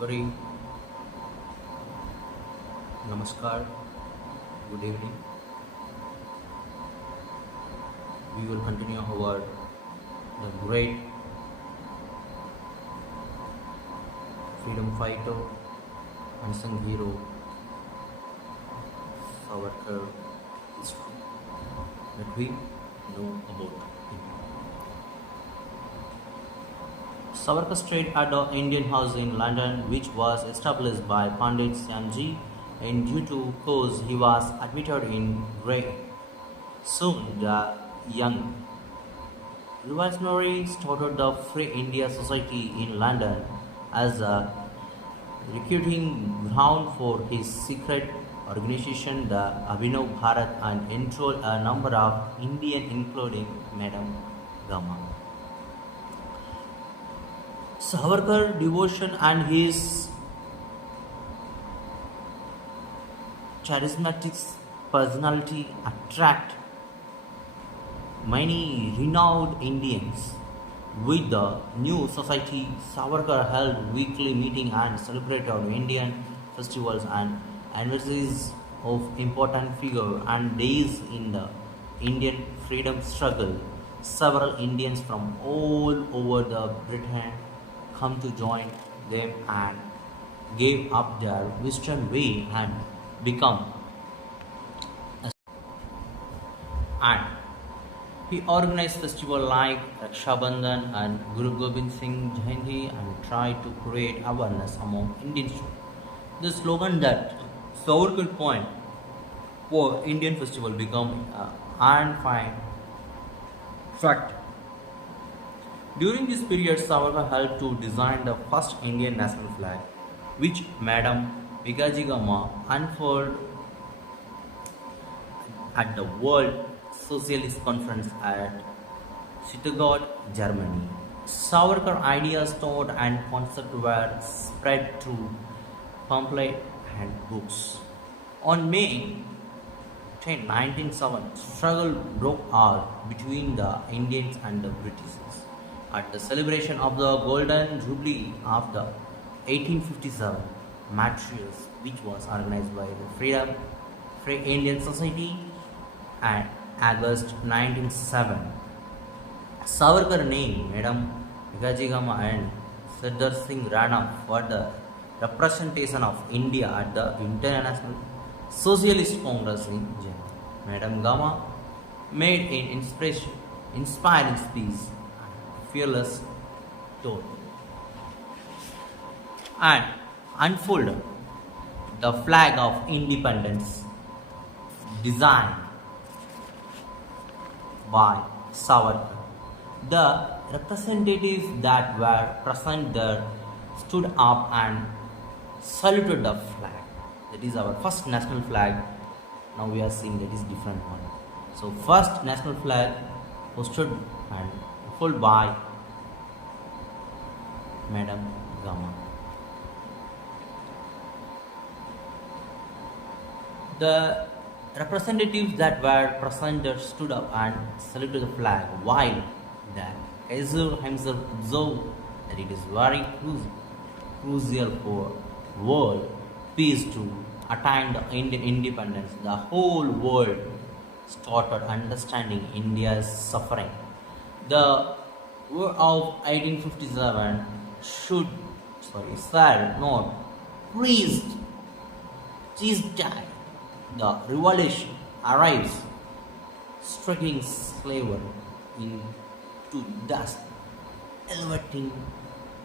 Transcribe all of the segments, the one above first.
Very namaskar, good evening. We will continue our the great freedom fighter, unsung hero, Savarkar history that we know about him. Savarkar stayed at the Indian House in London, which was established by Pandit Samji, and due to cause he was admitted in Grey. Soon the young revolutionary started the Free India Society in London as a recruiting ground for his secret organization, the Abhinav Bharat, and enrolled a number of Indians, including Madam Gama. Savarkar devotion and his charismatic personality attract many renowned Indians. With the new society, Savarkar held weekly meetings and celebrated Indian festivals and anniversaries of important figures and days in the Indian freedom struggle. Several Indians from all over the Britain come to join them and gave up their Western way and become and he organized festivals like Raksha Bandhan and Guru Gobind Singh Jayanti and tried to create awareness among Indian students. The slogan that Savarkar point for Indian festival became an fine fact. During this period, Savarkar helped to design the first Indian national flag, which Madam Bikaji Gama unfurled at the World Socialist Conference at Stuttgart, Germany. Savarkar ideas, thought, and concept were spread through pamphlets and books. On May 10, 1907, struggle broke out between the Indians and the British. At the celebration of the Golden Jubilee of the 1857 Matrius, which was organized by the Free Indian Society and August 1907. Savarkar named Madam Bikaji Gama and Sardar Singh Rana for the representation of India at the International Socialist Congress in Geneva. Madam Gama made an inspiring speech, fearless tone, and unfolded the flag of independence designed by Savarkar. The representatives that were present there stood up and saluted the flag. That is our first national flag. Now we are seeing that is different one. So first national flag hosted and followed by Madam Gama. The representatives that were present there stood up and saluted the flag, while the Kaiser himself observed that it is very crucial for world peace to attain the Indian independence. The whole world started understanding India's suffering. The war of 1857 shall not please die. The revolution arrives, striking slavery into dust, elevating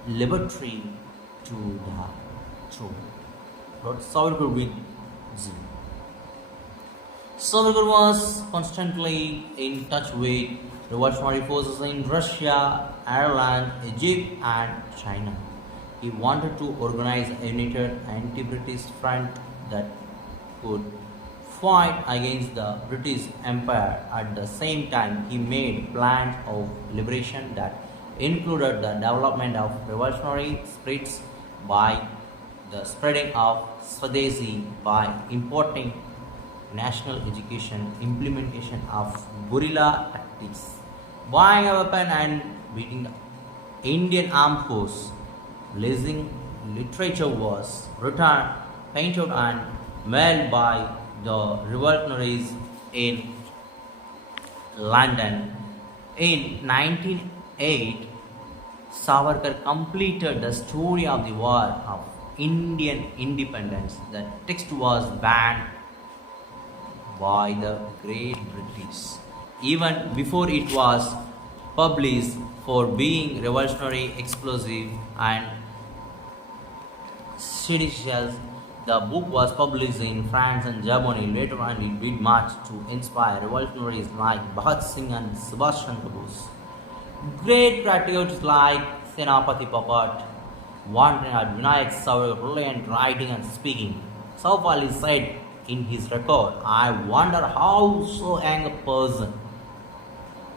liberty to the throne. Lord Savarkar with zeal. Savarkar was constantly in touch with revolutionary forces in Russia, Ireland, Egypt, and China. He wanted to organize a united anti-British front that could fight against the British Empire. At the same time, he made plans of liberation that included the development of revolutionary spirits by the spreading of Swadeshi, by importing national education, implementation of guerrilla tactics, buying a weapon and beating the Indian armed force, blazing literature was written, painted, and made by the revolutionaries in London. In 1908, Savarkar completed the story of the war of Indian independence. The text was banned by the Great British even before it was published for being revolutionary, explosive, and seditious. The book was published in France and Germany later, and it did much to inspire revolutionaries like Bhagat Singh and Subhash Chandra Bose. Great patriots like Senapati Papat, wanted at Vinayak Savarkar brilliant writing and speaking. Saupali said in his record, I wonder how so young a person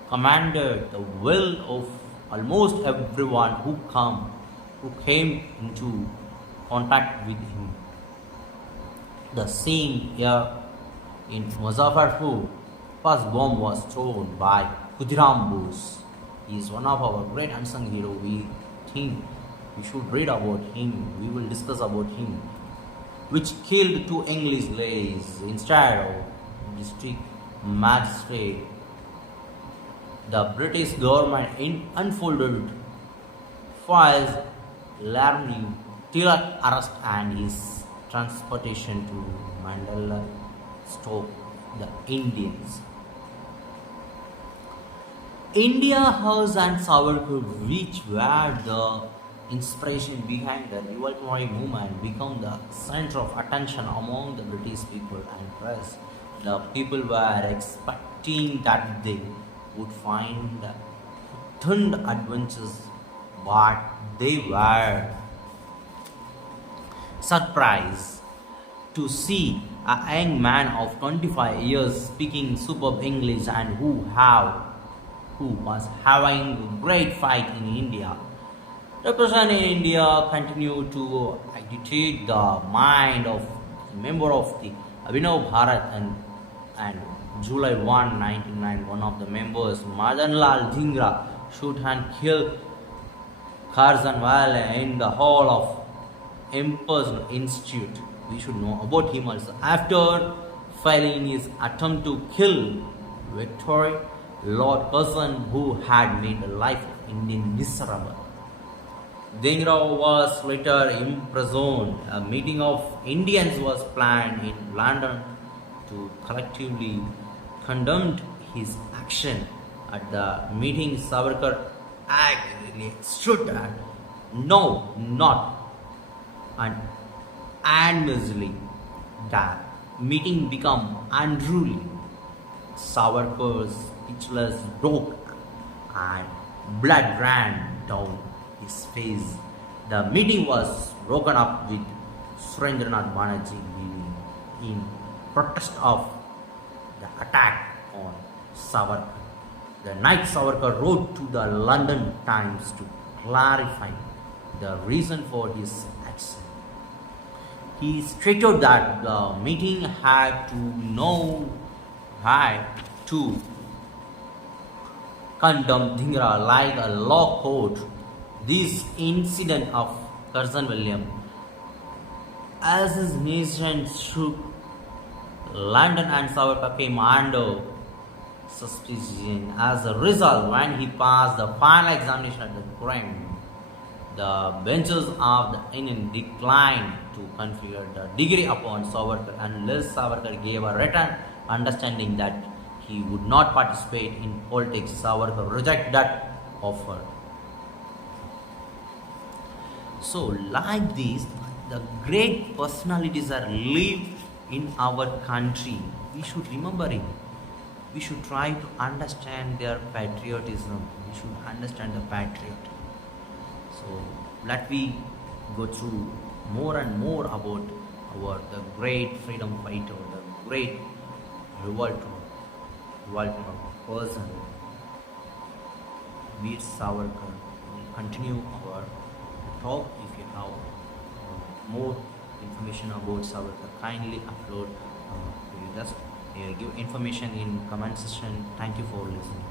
commanded the will of almost everyone who came into contact with him. The same year in Muzaffarpur, first bomb was thrown by Khudiram Bose. He is one of our great unsung heroes. We think we should read about him. We will discuss about him, which killed two English ladies instead of district magistrate. The British government unfolded files learning Tilak arrest and his transportation to Mandela stop the Indians. India House and Savarkar, which were the inspiration behind the revolutionary movement, became the center of attention among the British people and press. The people were expecting that they would find thund adventures, but they were surprised to see a young man of 25 years speaking superb English and who was having a great fight in India. Repression in India continued to agitate the mind of a member of the Abhinav Bharat and July 1, 1909, one of the members, Madanlal Dhingra, shoot and kill Kharsanwala in the hall of Emperor's Institute. We should know about him also. After failing in his attempt to kill Victory, Lord Curzon, who had made the life of Indian miserable, Dhingra was later imprisoned. A meeting of Indians was planned in London to collectively condemn his action. At the meeting, Savarkar angrily stood at no, not and miserably. The meeting became unruly. Savarkar's speechless broke and blood ran down his face. The meeting was broken up with Surendranath Banerjee leaving in protest of the attack on Savarkar. The night Savarkar wrote to the London Times to clarify the reason for his action. He stated that the meeting had to condemn Dhingra like a law court. This incident of Curzon William, as his nation shook, London and Savarkar came under suspicion. As a result, when he passed the final examination at the Crown, the benches of the Union declined to confer the degree upon Savarkar unless Savarkar gave a written understanding that he would not participate in politics. Savarkar rejected that offer. So, like this, the great personalities are lived in our country. We should remember it. We should try to understand their patriotism. We should understand the patriot. So, let me go through more and more about the great freedom fighter, the great revolter person, Veer Savarkar. We'll continue our talk. If you have more information about Savarkar, kindly upload. We'll just give information in comment section. Thank you for listening.